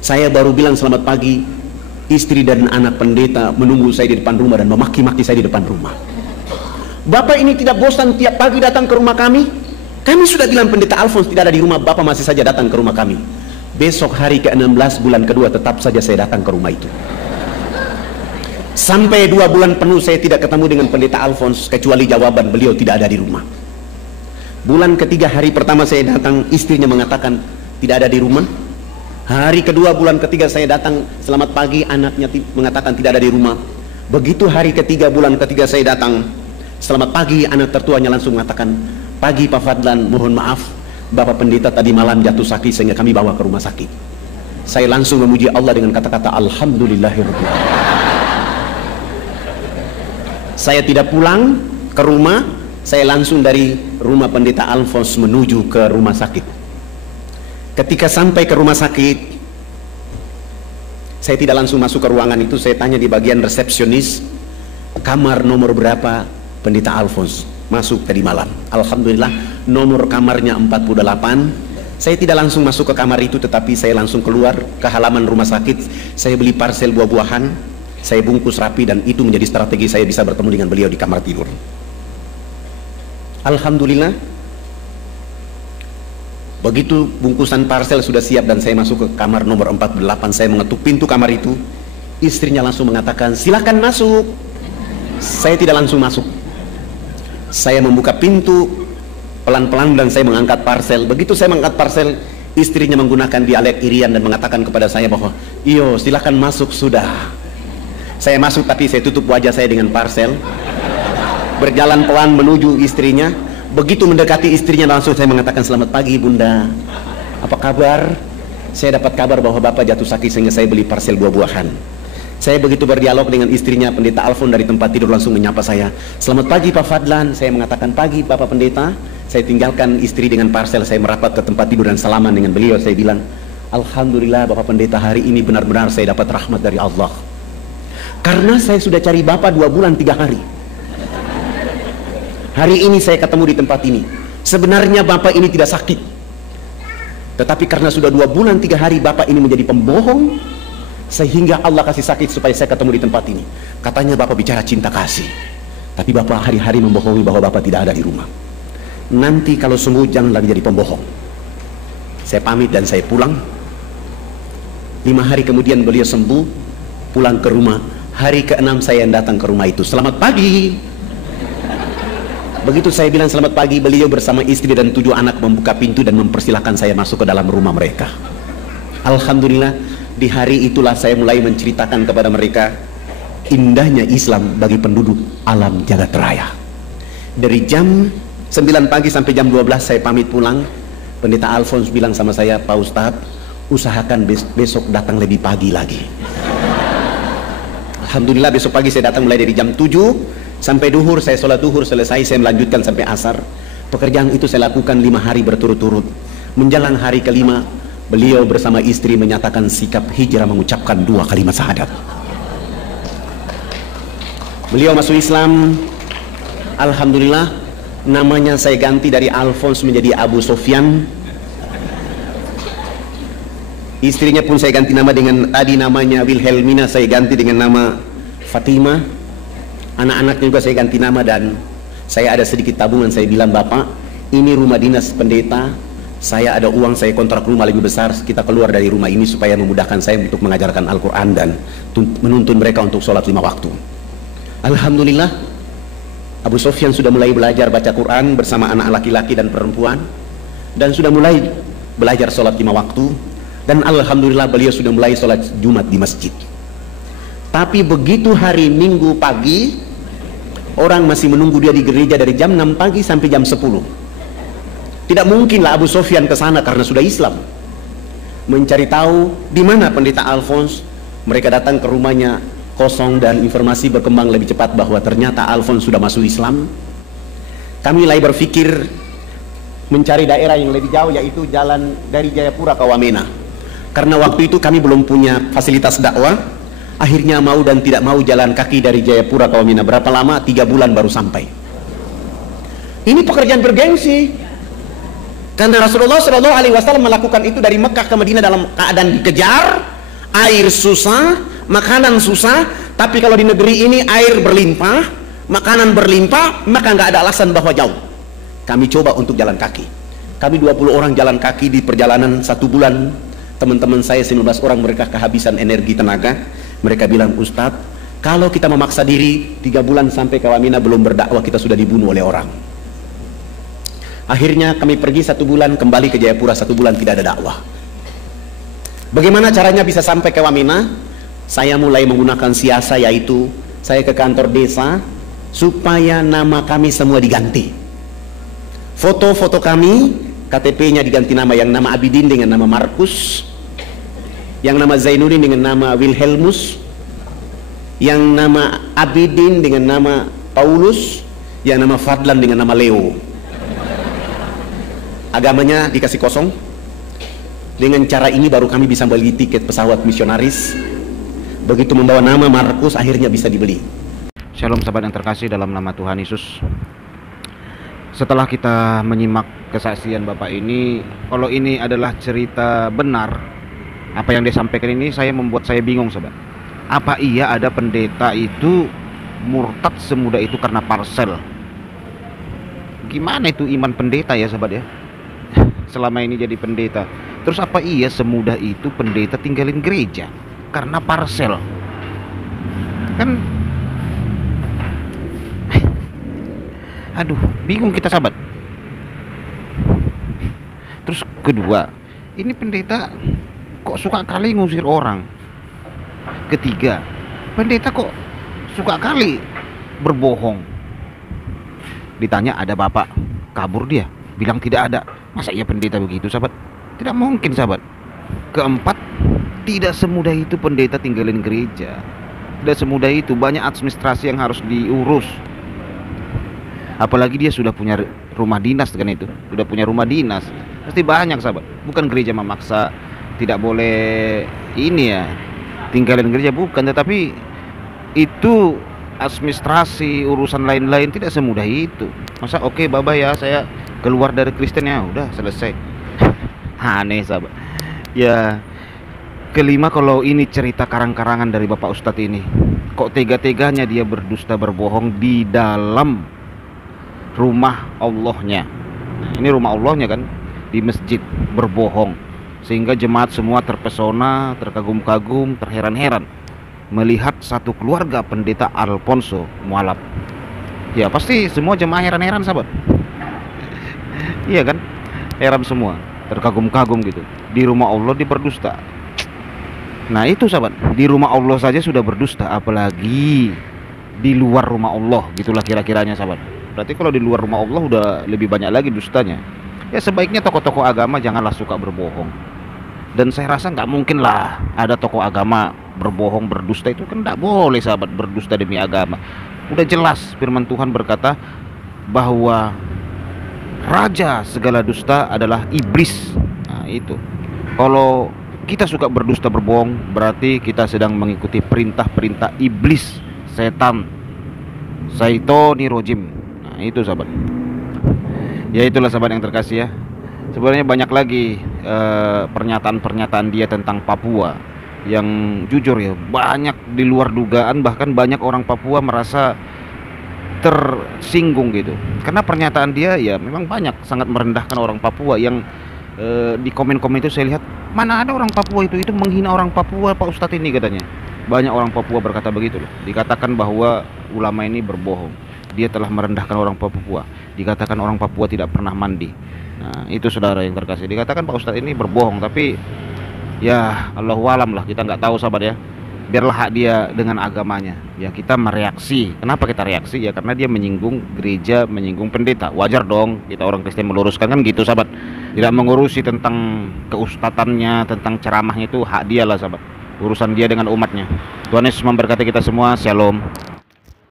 Saya baru bilang selamat pagi, istri dan anak pendeta menunggu saya di depan rumah dan memaki-maki saya di depan rumah. Bapak ini tidak bosan tiap pagi datang ke rumah kami. Kami sudah bilang pendeta Alphonse tidak ada di rumah, Bapak masih saja datang ke rumah kami. Besok hari ke-16 bulan kedua tetap saja saya datang ke rumah itu. Sampai 2 bulan penuh saya tidak ketemu dengan pendeta Alphonse, kecuali jawaban beliau tidak ada di rumah. Bulan ketiga hari pertama saya datang, istrinya mengatakan tidak ada di rumah. Hari kedua bulan ketiga saya datang, selamat pagi, anaknya mengatakan tidak ada di rumah. Begitu hari ketiga bulan ketiga saya datang, selamat pagi, anak tertuanya langsung mengatakan, pagi Pak Fadlan, mohon maaf, Bapak pendeta tadi malam jatuh sakit sehingga kami bawa ke rumah sakit. Saya langsung memuji Allah dengan kata-kata Alhamdulillahirabbil alamin. Saya tidak pulang ke rumah, saya langsung dari rumah pendeta Alphonse menuju ke rumah sakit. Ketika sampai ke rumah sakit, saya tidak langsung masuk ke ruangan itu, saya tanya di bagian resepsionis, kamar nomor berapa pendeta Alphonse? Masuk tadi malam. Alhamdulillah nomor kamarnya 48. Saya tidak langsung masuk ke kamar itu, tetapi saya langsung keluar ke halaman rumah sakit. Saya beli parcel buah-buahan, saya bungkus rapi, dan itu menjadi strategi saya bisa bertemu dengan beliau di kamar tidur. Alhamdulillah, begitu bungkusan parcel sudah siap dan saya masuk ke kamar nomor 48, saya mengetuk pintu kamar itu, istrinya langsung mengatakan silakan masuk. Saya tidak langsung masuk, saya membuka pintu pelan-pelan dan saya mengangkat parcel. Begitu saya mengangkat parcel, istrinya menggunakan dialek Irian dan mengatakan kepada saya bahwa iyo silakan masuk sudah. Saya masuk tapi saya tutup wajah saya dengan parcel, berjalan pelan menuju istrinya. Begitu mendekati istrinya langsung saya mengatakan selamat pagi bunda, apa kabar? Saya dapat kabar bahwa bapak jatuh sakit sehingga saya beli parcel buah-buahan. Saya begitu berdialog dengan istrinya, pendeta Alphonse dari tempat tidur langsung menyapa saya, selamat pagi Pak Fadlan. Saya mengatakan pagi Bapak pendeta. Saya tinggalkan istri dengan parcel, saya merapat ke tempat tidur dan salaman dengan beliau. Saya bilang Alhamdulillah Bapak pendeta, hari ini benar-benar saya dapat rahmat dari Allah, karena saya sudah cari Bapak 2 bulan 3 hari. Hari ini saya ketemu di tempat ini. Sebenarnya Bapak ini tidak sakit, tetapi karena sudah 2 bulan 3 hari Bapak ini menjadi pembohong, sehingga Allah kasih sakit supaya saya ketemu di tempat ini. Katanya Bapak bicara cinta kasih, tapi Bapak hari-hari membohongi bahwa Bapak tidak ada di rumah. Nanti kalau sembuh jangan lagi jadi pembohong. Saya pamit dan saya pulang. 5 hari kemudian beliau sembuh, pulang ke rumah. Hari ke-6 saya yang datang ke rumah itu, selamat pagi. Begitu saya bilang selamat pagi, beliau bersama istri dan 7 anak membuka pintu dan mempersilahkan saya masuk ke dalam rumah mereka. Alhamdulillah, di hari itulah saya mulai menceritakan kepada mereka indahnya Islam bagi penduduk alam jagat raya. Dari jam 9 pagi sampai jam 12 saya pamit pulang. Pendeta Alphonse bilang sama saya, Pak Ustadz, usahakan besok datang lebih pagi lagi. Alhamdulillah besok pagi saya datang mulai dari jam 7 sampai duhur. Saya sholat duhur selesai, saya melanjutkan sampai asar. Pekerjaan itu saya lakukan 5 hari berturut-turut. Menjelang hari ke-5, beliau bersama istri menyatakan sikap hijrah, mengucapkan 2 kalimat syahadat. Beliau masuk Islam. Alhamdulillah, namanya saya ganti dari Alphonse menjadi Abu Sofyan. Istrinya pun saya ganti nama dengan tadi namanya Wilhelmina, saya ganti dengan nama Fatimah. Anak-anaknya juga saya ganti nama, dan saya ada sedikit tabungan. Saya bilang, Bapak, ini rumah dinas pendeta, saya ada uang, saya kontrak rumah lebih besar, kita keluar dari rumah ini supaya memudahkan saya untuk mengajarkan Al-Quran dan menuntun mereka untuk sholat 5 waktu. Alhamdulillah, Abu Sofyan sudah mulai belajar baca Quran bersama anak laki-laki dan perempuan, dan sudah mulai belajar sholat 5 waktu, dan Alhamdulillah beliau sudah mulai sholat Jumat di masjid. Tapi begitu hari Minggu pagi, orang masih menunggu dia di gereja dari jam 6 pagi sampai jam 10. Tidak mungkinlah Abu Sofyan ke sana karena sudah Islam. Mencari tahu di mana pendeta Alphonse, mereka datang ke rumahnya kosong, dan informasi berkembang lebih cepat bahwa ternyata Alphonse sudah masuk Islam. Kami mulai berpikir mencari daerah yang lebih jauh, yaitu jalan dari Jayapura ke Wamena. Karena waktu itu kami belum punya fasilitas dakwah. Akhirnya mau dan tidak mau jalan kaki dari Jayapura ke Wamena. Berapa lama? 3 bulan baru sampai. Ini pekerjaan bergengsi, karena Rasulullah SAW melakukan itu dari Mekah ke Madinah dalam keadaan dikejar, air susah, makanan susah, tapi kalau di negeri ini air berlimpah, makanan berlimpah, maka nggak ada alasan bahwa jauh. Kami coba untuk jalan kaki. Kami 20 orang jalan kaki di perjalanan 1 bulan. Teman-teman saya 19 orang, mereka kehabisan energi tenaga. Mereka bilang, Ustadz, kalau kita memaksa diri 3 bulan sampai ke Wamena belum berdakwah, kita sudah dibunuh oleh orang. Akhirnya kami pergi 1 bulan, kembali ke Jayapura 1 bulan, tidak ada dakwah. Bagaimana caranya bisa sampai ke Wamena? Saya mulai menggunakan siasa, yaitu saya ke kantor desa supaya nama kami semua diganti. Foto-foto kami, KTP-nya diganti nama, yang nama Abidin dengan nama Markus, yang nama Zainuddin dengan nama Wilhelmus, yang nama Abidin dengan nama Paulus, yang nama Fadlan dengan nama Leo. Agamanya dikasih kosong. Dengan cara ini baru kami bisa beli tiket pesawat misionaris. Begitu membawa nama Markus, akhirnya bisa dibeli. Shalom sahabat yang terkasih dalam nama Tuhan Yesus. Setelah kita menyimak kesaksian Bapak ini, kalau ini adalah cerita benar, apa yang dia sampaikan ini membuat saya bingung sahabat. Apa iya ada pendeta itu murtad semudah itu karena parsel? Gimana itu iman pendeta ya sahabat ya? Selama ini jadi pendeta. Terus apa iya semudah itu pendeta tinggalin gereja karena parsel? Kan aduh, bingung kita sahabat. Terus kedua, ini pendeta kok suka kali ngusir orang. Ketiga, pendeta kok suka kali berbohong. Ditanya ada bapak, kabur dia, bilang tidak ada. Masa iya pendeta begitu sahabat? Tidak mungkin sahabat. Keempat, tidak semudah itu pendeta tinggalin gereja. Tidak semudah itu, banyak administrasi yang harus diurus. Apalagi dia sudah punya rumah dinas kan itu, sudah punya rumah dinas, pasti banyak sahabat. Bukan gereja memaksa tidak boleh ini ya, tinggalin gereja, bukan, tetapi itu administrasi urusan lain-lain tidak semudah itu. Masa oke, baba ya, saya keluar dari Kristen ya, udah selesai. Aneh sahabat. Ya, kelima, kalau ini cerita karang-karangan dari Bapak Ustadz ini, kok tega-teganya dia berdusta berbohong di dalam rumah Allahnya. Nah, ini rumah Allahnya kan, di masjid berbohong, sehingga jemaat semua terpesona, terkagum-kagum, terheran-heran melihat satu keluarga pendeta Alfonso mualaf. Ya pasti semua jemaah heran-heran sahabat. Iya kan, heran semua, terkagum-kagum gitu. Di rumah Allah dia berdusta. Nah itu sahabat, di rumah Allah saja sudah berdusta, apalagi di luar rumah Allah, gitulah kira-kiranya sahabat. Berarti kalau di luar rumah Allah udah lebih banyak lagi dustanya. Ya sebaiknya tokoh-tokoh agama janganlah suka berbohong. Dan saya rasa nggak mungkin lah ada tokoh agama berbohong, berdusta. Itu kan nggak boleh sahabat, berdusta demi agama. Udah jelas firman Tuhan berkata bahwa raja segala dusta adalah iblis. Nah itu, kalau kita suka berdusta berbohong, berarti kita sedang mengikuti perintah-perintah iblis, setan, Syaitoni rojim. Nah itu sahabat. Ya itulah sahabat yang terkasih ya. Sebenarnya banyak lagi pernyataan-pernyataan dia tentang Papua yang jujur ya, banyak di luar dugaan. Bahkan banyak orang Papua merasa tersinggung gitu, karena pernyataan dia ya memang banyak sangat merendahkan orang Papua. Yang di komen-komen itu saya lihat, mana ada orang Papua itu menghina orang Papua Pak Ustadz ini katanya. Banyak orang Papua berkata begitu loh. Dikatakan bahwa ulama ini berbohong, dia telah merendahkan orang Papua. Dikatakan orang Papua tidak pernah mandi. Nah itu saudara yang terkasih, dikatakan Pak Ustadz ini berbohong. Tapi ya Allahu alam lah, kita nggak tahu sahabat ya. Biarlah hak dia dengan agamanya. Ya kita mereaksi. Kenapa kita reaksi? Ya karena dia menyinggung gereja, menyinggung pendeta. Wajar dong kita orang Kristen meluruskan kan gitu sahabat. Tidak mengurusi tentang keustatannya, tentang ceramahnya, itu hak dia lah sahabat. Urusan dia dengan umatnya. Tuhan Yesus memberkati kita semua. Shalom.